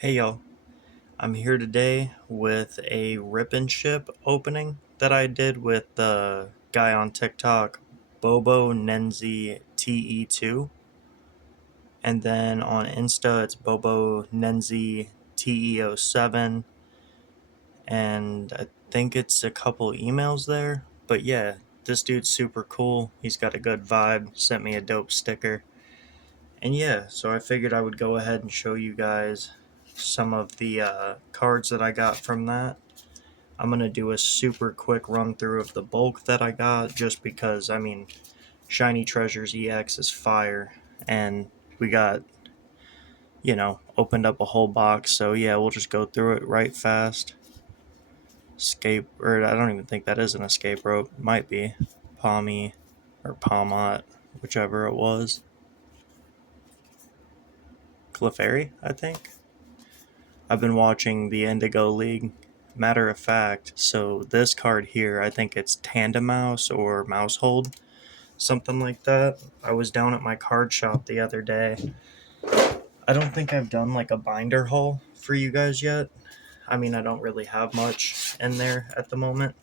Hey y'all, I'm here today with a rip and ship opening that I did with the guy on TikTok, Bobo Nenzi TE2. And then on Insta, it's Bobo Nenzi TE07. And I think it's a couple emails there. But yeah, this dude's super cool. He's got a good vibe, sent me a dope sticker. And yeah, so I figured I would go ahead and show you guys some of the cards that I got from that. I'm going to do a super quick run through of the bulk that I got just because, Shiny Treasures EX is fire. And we got, opened up a whole box. So yeah, we'll just go through it right fast. Or I don't even think that is an escape rope. Might be. Palmy or Palmot, whichever it was. Clefairy, I think. I've been watching the Indigo League. Matter of fact, so this card here, I think it's Tandemouse or Mousehold, something like that. I was down at my card shop the other day. I don't think I've done like a binder haul for you guys yet. I don't really have much in there at the moment.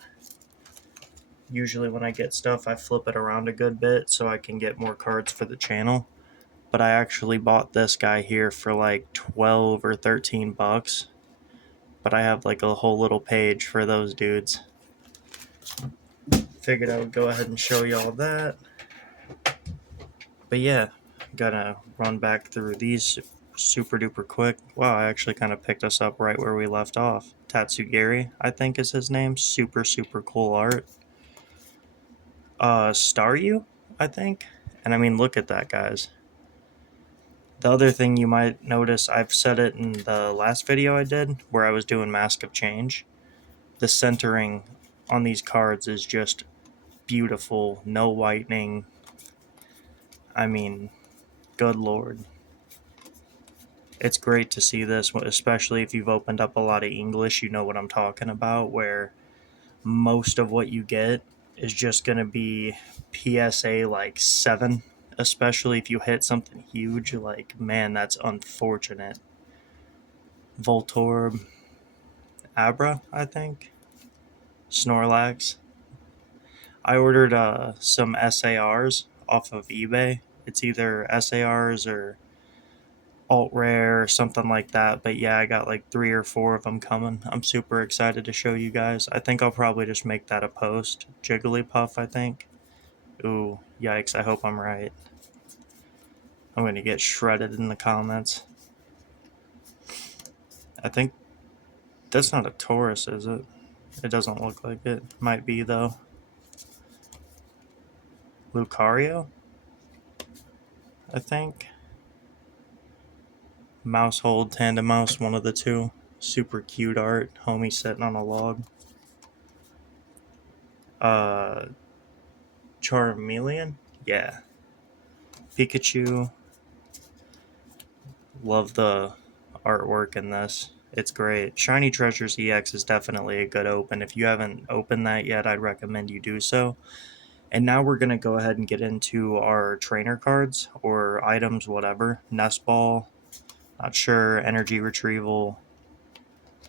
Usually, when I get stuff, I flip it around a good bit so I can get more cards for the channel. But I actually bought this guy here for like 12 or 13 bucks. But I have like a whole little page for those dudes. Figured I would go ahead and show y'all that. But yeah, gonna run back through these super duper quick. Wow, I actually kind of picked us up right where we left off. Tatsugiri, I think is his name. Super, super cool art. Staryu, I think. And look at that, guys. The other thing you might notice, I've said it in the last video I did, where I was doing Mask of Change. The centering on these cards is just beautiful. No whitening. Good lord. It's great to see this, especially if you've opened up a lot of English. You know what I'm talking about, where most of what you get is just going to be PSA like 7, especially if you hit something huge. Like, man, that's unfortunate. Voltorb, Abra, I think. Snorlax. I ordered some SARs off of eBay. It's either SARs or alt rare or something like that. But yeah, I got like 3 or 4 of them coming. I'm super excited to show you guys. I think I'll probably just make that a post. Jigglypuff, I think. Ooh, yikes, I hope I'm right. I'm gonna get shredded in the comments. I think that's not a Taurus, is it? It doesn't look like it. Might be, though. Lucario, I think. Mousehold, Tandemouse, one of the two. Super cute art. Homie sitting on a log. Charmeleon? Yeah. Pikachu. Love the artwork in this. It's great. Shiny Treasures EX is definitely a good open. If you haven't opened that yet, I'd recommend you do so. And now we're going to go ahead and get into our trainer cards or items, whatever. Nest Ball, not sure. Energy Retrieval,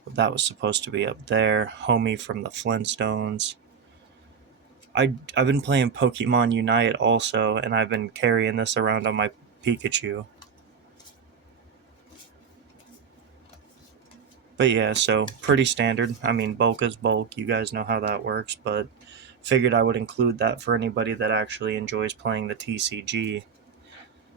that was supposed to be up there. Homie from the Flintstones. I've been playing Pokemon Unite also, and I've been carrying this around on my Pikachu. But yeah, so pretty standard. Bulk is bulk. You guys know how that works, but figured I would include that for anybody that actually enjoys playing the TCG.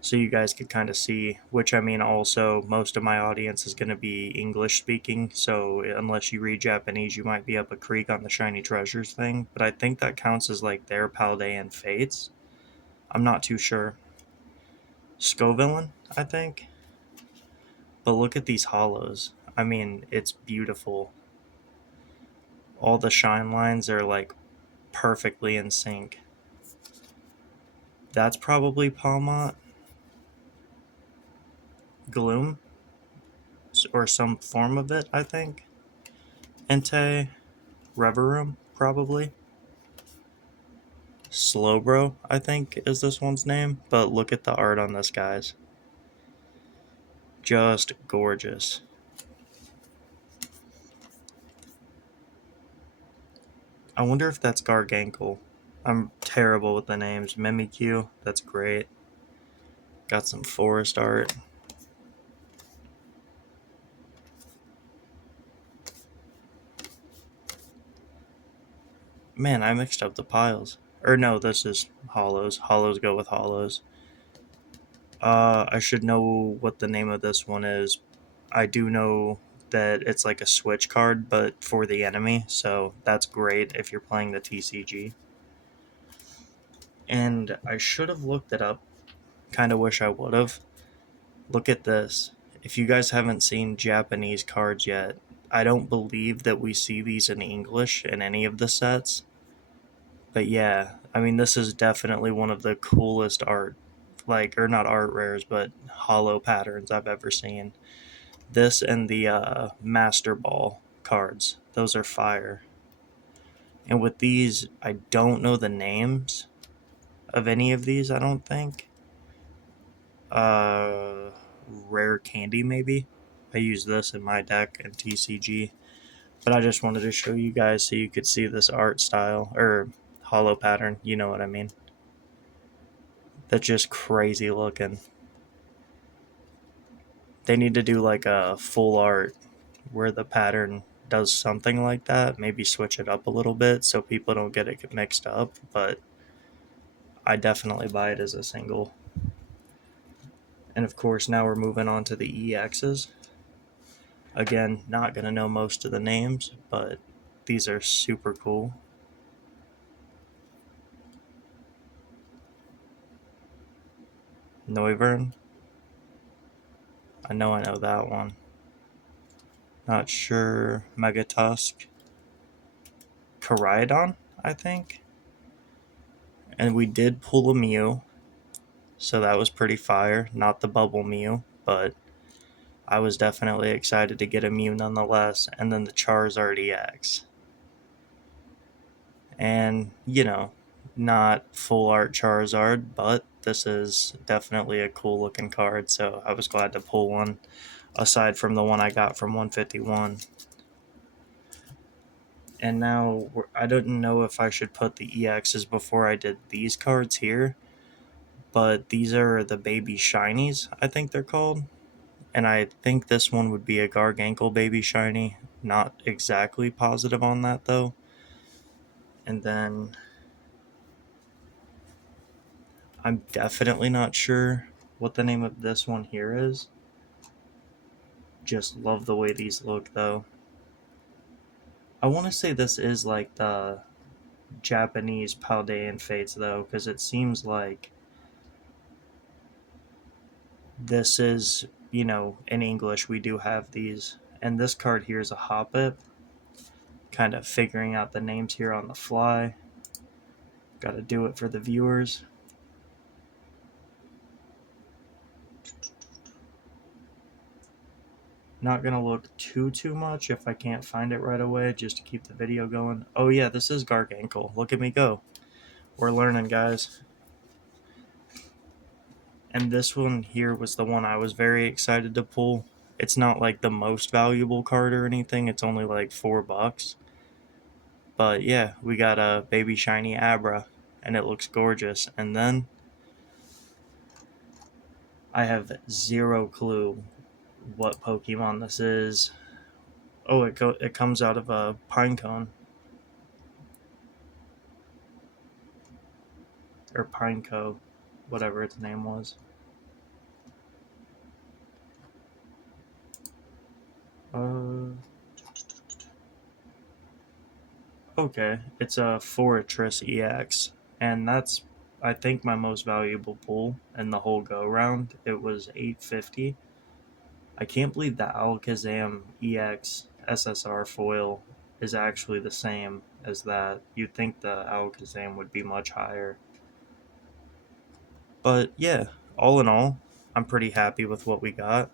So you guys could kind of see, which also most of my audience is going to be English speaking. So unless you read Japanese, you might be up a creek on the Shiny Treasures thing. But I think that counts as like their Paldean Fates. I'm not too sure. Scovillain, I think. But look at these hollows. It's beautiful. All the shine lines are like perfectly in sync. That's probably Palmot. Gloom, or some form of it, I think. Entei, Reverum, probably. Slowbro, I think, is this one's name. But look at the art on this, guys. Just gorgeous. I wonder if that's Gargankle. I'm terrible with the names. Mimikyu, that's great. Got some forest art. Man, I mixed up the piles. Or no, this is hollows. Hollows go with hollows. I should know what the name of this one is. I do know that it's like a switch card, but for the enemy, so that's great if you're playing the TCG. And I should have looked it up. Kind of wish I would have. Look at this. If you guys haven't seen Japanese cards yet, I don't believe that we see these in English in any of the sets. But yeah, I mean, this is definitely one of the coolest art, like, or not art rares, but hollow patterns I've ever seen. This and the Master Ball cards, those are fire. And with these, I don't know the names of any of these, I don't think. Uh, Rare Candy, maybe? I use this in my deck in TCG. But I just wanted to show you guys so you could see this art style, or hollow pattern, you know what I mean. That's just crazy looking. They need to do like a full art where the pattern does something like that. Maybe switch it up a little bit so people don't get it mixed up. But I definitely buy it as a single. And of course, now we're moving on to the EXs. Again, not going to know most of the names, but these are super cool. Noivern. I know that one. Not sure. Megatusk. Koraidon, I think. And we did pull a Mew, so that was pretty fire. Not the bubble Mew, but I was definitely excited to get a Mew nonetheless. And then the Charizard EX. And, you know, not full art Charizard, but this is definitely a cool looking card, so I was glad to pull one, aside from the one I got from 151. And now, I didn't know if I should put the EXs before I did these cards here, but these are the baby shinies, I think they're called. And I think this one would be a Gargankle baby shiny. Not exactly positive on that though. And then I'm definitely not sure what the name of this one here is. Just love the way these look though. I want to say this is like the Japanese Paldean Fates though, because it seems like this is, in English we do have these. And this card here is a Hoppip. Kind of figuring out the names here on the fly. Gotta do it for the viewers. Not gonna look too much if I can't find it right away, just to keep the video going. Oh yeah, this is Gargankle. Look at me go. We're learning, guys. And this one here was the one I was very excited to pull. It's not like the most valuable card or anything. It's only like $4. But yeah, we got a baby shiny Abra, and it looks gorgeous. And then I have zero clue what Pokemon this is. Oh, it comes out of a Pinecone. Or Pineco, whatever its name was. Okay, it's a Fortress EX, and that's, I think, my most valuable pull in the whole go round. It was $850. I can't believe the Alakazam EX SSR foil is actually the same as that. You'd think the Alakazam would be much higher. But yeah, all in all, I'm pretty happy with what we got.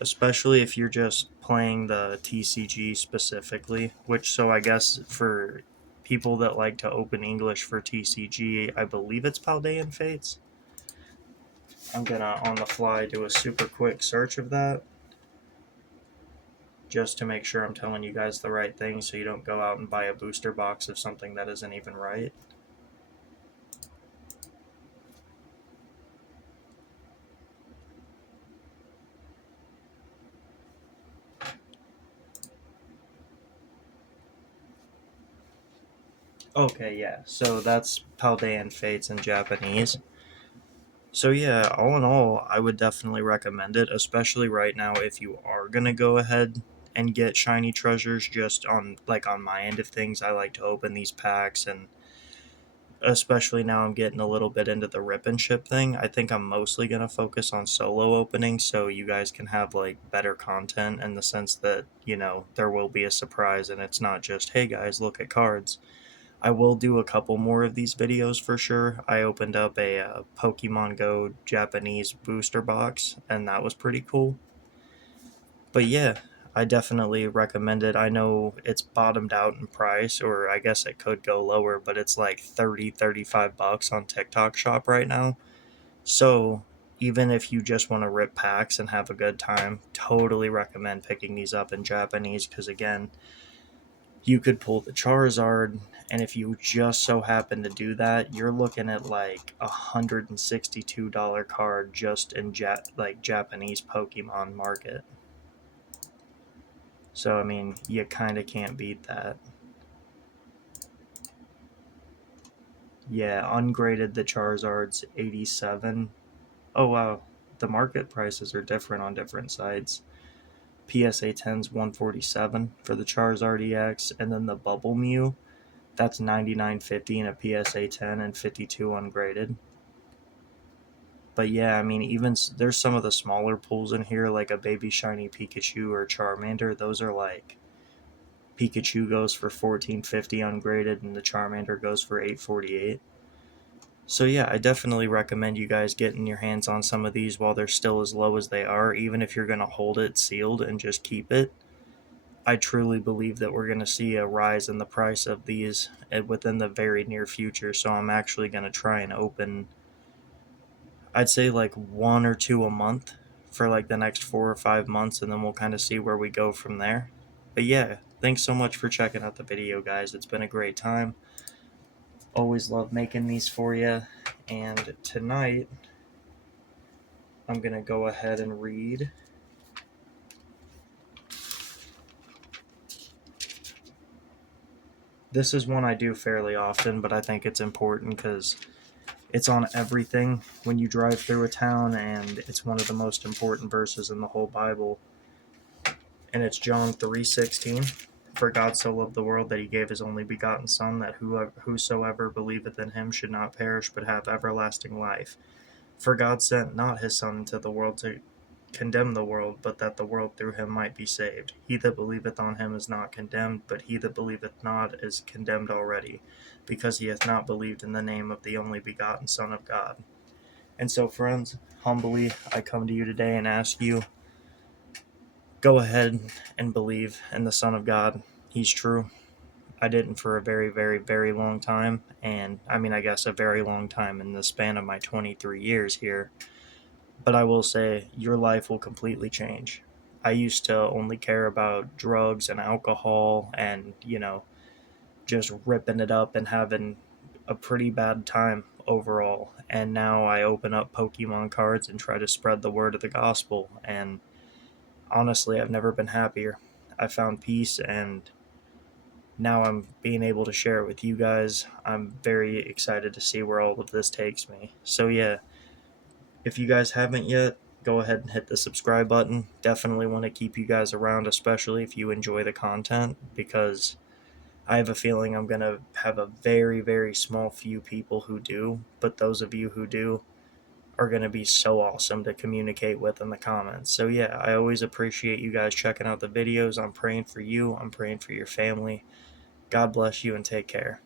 Especially if you're just playing the TCG specifically, so I guess for people that like to open English for TCG, I believe it's Paldean Fates. I'm gonna, on the fly, do a super quick search of that. just to make sure I'm telling you guys the right thing so you don't go out and buy a booster box of something that isn't even right. Okay, yeah, so that's Paldean Fates in Japanese. So yeah, all in all, I would definitely recommend it, especially right now if you are gonna go ahead and get shiny treasures. Just on my end of things, I like to open these packs, and especially now I'm getting a little bit into the rip and ship thing. I think I'm mostly gonna focus on solo opening, so you guys can have like better content in the sense that there will be a surprise, and it's not just, hey guys, look at cards. I will do a couple more of these videos for sure. I opened up a Pokemon Go Japanese booster box, and that was pretty cool. But yeah, I definitely recommend it. I know it's bottomed out in price, or I guess it could go lower, but it's like 30, 35 bucks on TikTok Shop right now. So even if you just want to rip packs and have a good time, totally recommend picking these up in Japanese because, again, you could pull the Charizard, and if you just so happen to do that, you're looking at like $162 card just in Japanese Pokemon market. So I mean, you kind of can't beat that. Yeah, ungraded the Charizard's 87. Oh wow, the market prices are different on different sites. PSA 10's 147 for the Charizard EX, and then the Bubble Mew, that's 99.50 in a PSA 10 and 52 ungraded. But yeah, I mean, even there's some of the smaller pulls in here, like a baby shiny Pikachu or Charmander. Those are like Pikachu goes for 14.50 ungraded, and the Charmander goes for 8.48. So yeah, I definitely recommend you guys getting your hands on some of these while they're still as low as they are, even if you're gonna hold it sealed and just keep it. I truly believe that we're going to see a rise in the price of these within the very near future. So I'm actually going to try and open, I'd say like one or two a month for like the next 4 or 5 months, and then we'll kind of see where we go from there. But yeah, thanks so much for checking out the video, guys. It's been a great time. Always love making these for you. And tonight, I'm going to go ahead and read. This is one I do fairly often, but I think it's important because it's on everything when you drive through a town, and it's one of the most important verses in the whole Bible. And it's John 3:16. For God so loved the world that he gave his only begotten Son, that whosoever believeth in him should not perish but have everlasting life. For God sent not his Son into the world to condemn the world, but that the world through him might be saved. He that believeth on him is not condemned, but he that believeth not is condemned already, because he hath not believed in the name of the only begotten Son of God. And so, friends, humbly I come to you today and ask you, go ahead and believe in the Son of God. He's true. I didn't for a very, very, very long time, and I mean, I guess a very long time in the span of my 23 years here. But I will say, your life will completely change. I used to only care about drugs and alcohol and, just ripping it up and having a pretty bad time overall. And now I open up Pokemon cards and try to spread the word of the gospel. And honestly, I've never been happier. I found peace, and now I'm being able to share it with you guys. I'm very excited to see where all of this takes me. So, yeah, if you guys haven't yet, go ahead and hit the subscribe button. Definitely want to keep you guys around, especially if you enjoy the content, because I have a feeling I'm going to have a very, very small few people who do, but those of you who do are going to be so awesome to communicate with in the comments. So yeah, I always appreciate you guys checking out the videos. I'm praying for you. I'm praying for your family. God bless you and take care.